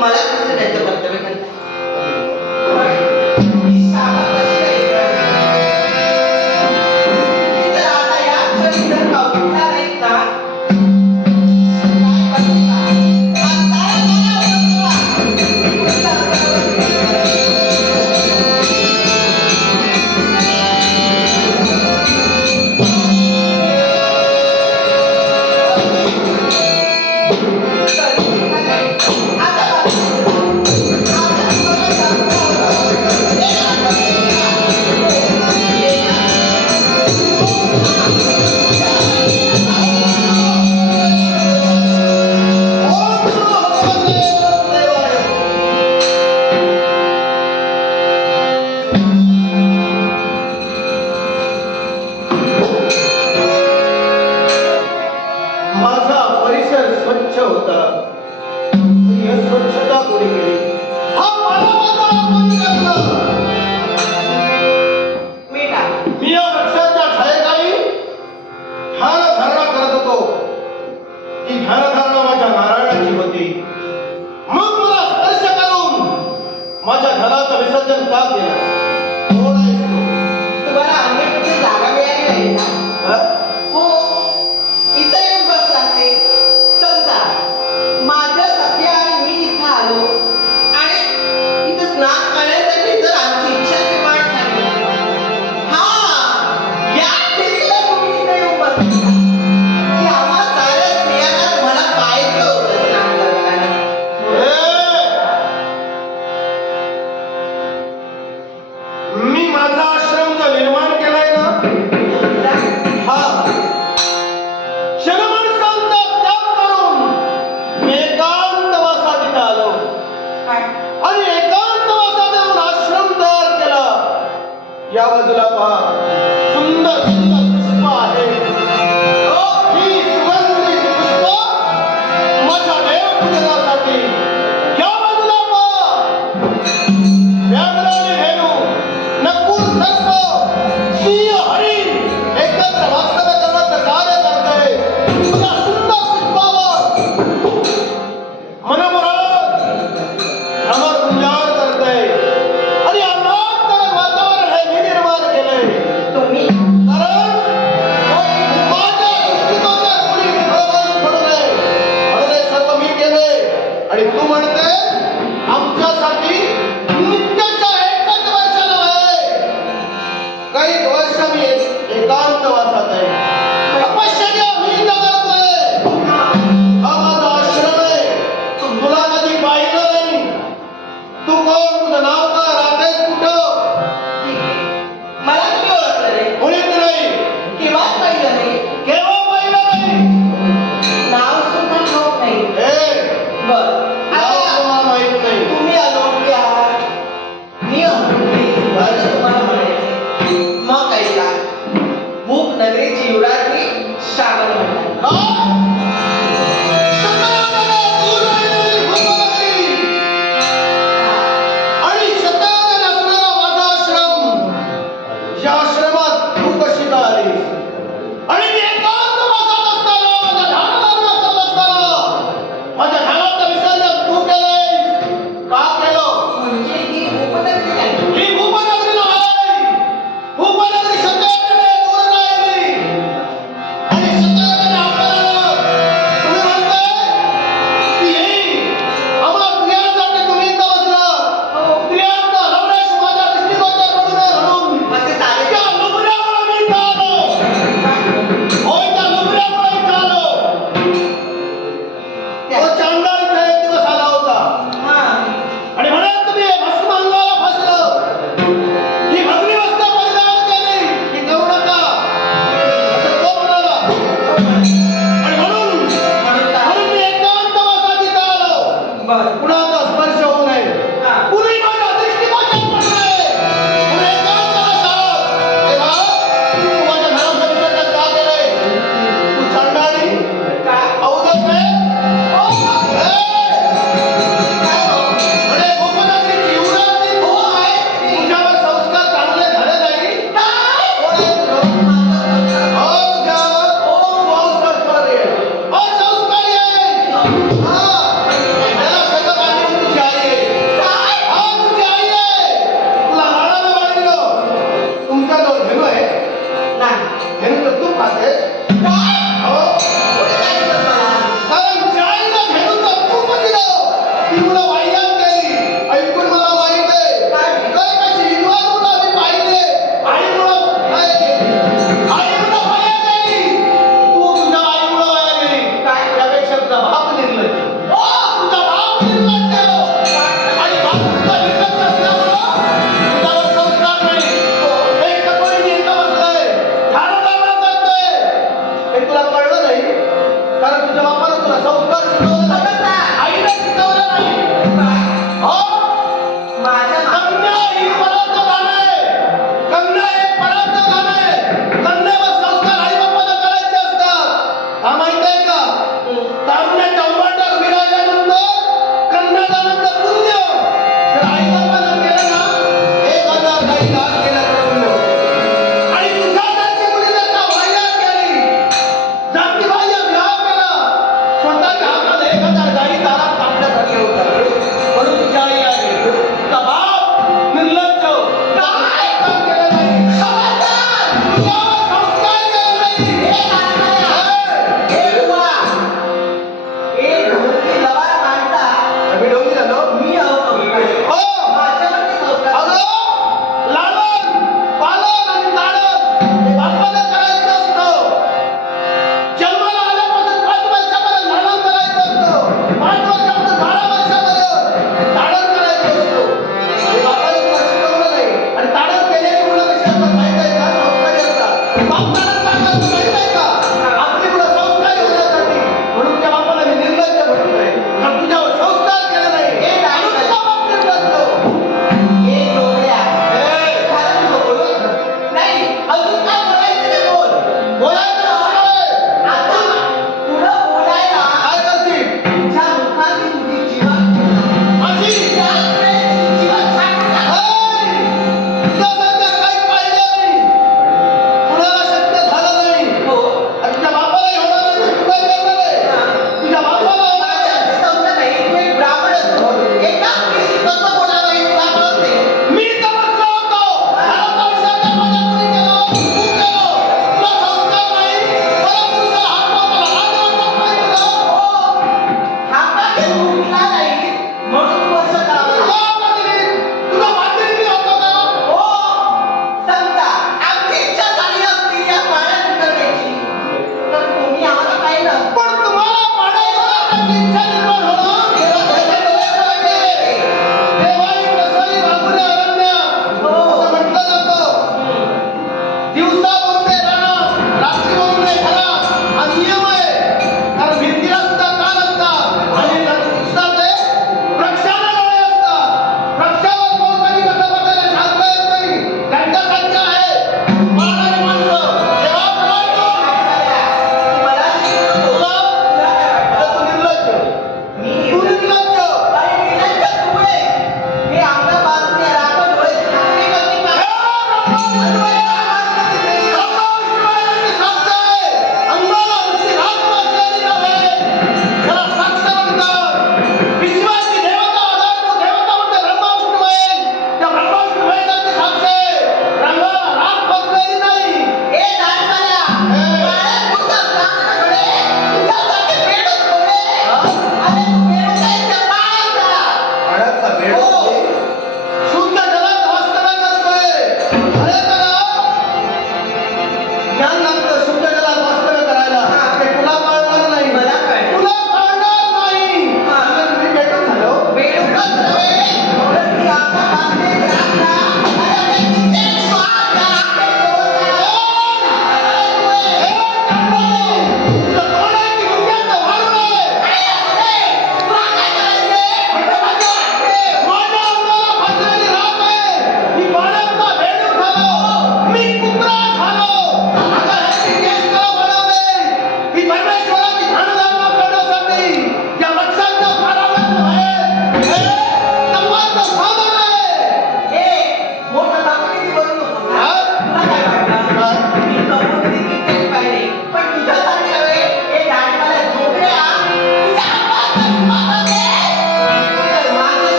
Mas करतो की ज्ञानधारणा माझ्या नारायणाची होती. मग मला स्पर्श करून माझ्या घराचं विसर्जन का केलं? விடும்